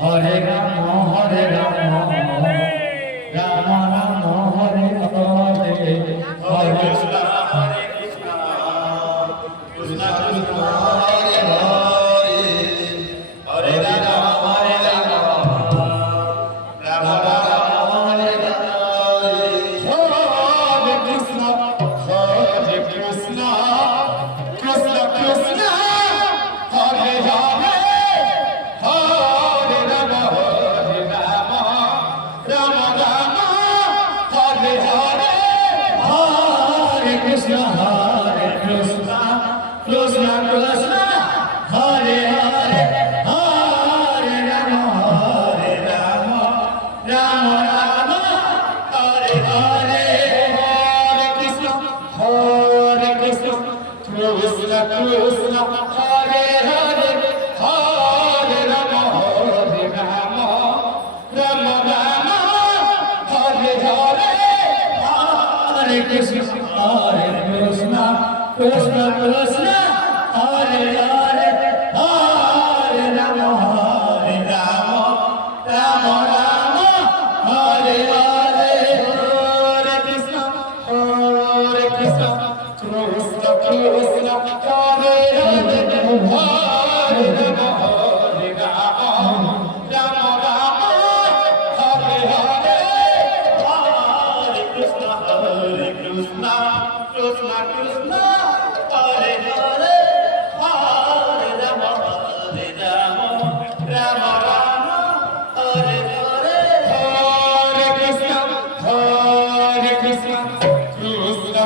Hare Rama, Hare Rama, Rama Rama, Hare Hare, Hare Krishna, Krishna Krishna, Hare Hare, Hare Rama, Hare Rama, Rama Rama, Hare Hare, Hare Krishna, Hare Krishna, Krishna Krishna, Hare Hare. Hare Rama, Hare Rama, Rama Rama, Hare Hare, Hare Krishna, Krishna Krishna, Hare Hare, Hare Rama, Hare Rama, Rama Rama, Hare Hare, Hare Krishna, Krishna Krishna, Hare Hare. Hare Rama, Hare Rama, Rama Rama, Hare Hare, Hare Krishna, Krishna Krishna, Hare Hare, Hare Rama, Hare Rama, Rama Rama, Hare Hare, Hare Krishna, Krishna Krishna, Hare Hare, Hare Rama, Hare Rama, Rama Rama, Hare Hare, Hare Krishna, Krishna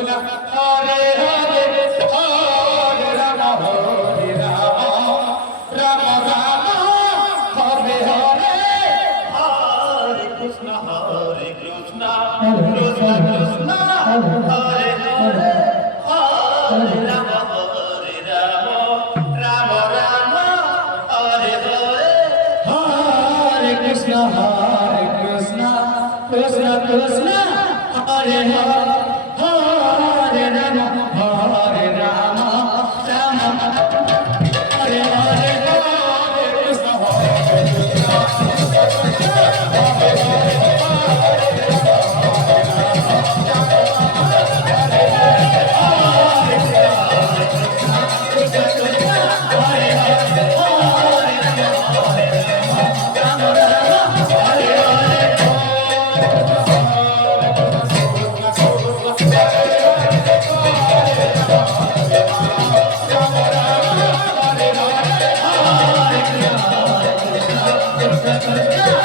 Krishna, Hare Hare, Hare Rama, Hare Rama, Rama Rama, Hare Hare, Hare Krishna, Krishna Krishna, Hare Hare, Hare Rama, Hare Rama, Rama Rama, Hare Hare, Hare Krishna, Krishna Krishna, Hare Hare, Hare Rama, Hare Rama, Rama Rama, Hare Hare, Hare Krishna, Krishna Krishna, Hare Hare, Hare Rama, Hare Rama, Rama Hare Hare, Hare Krishna, Hare Hare,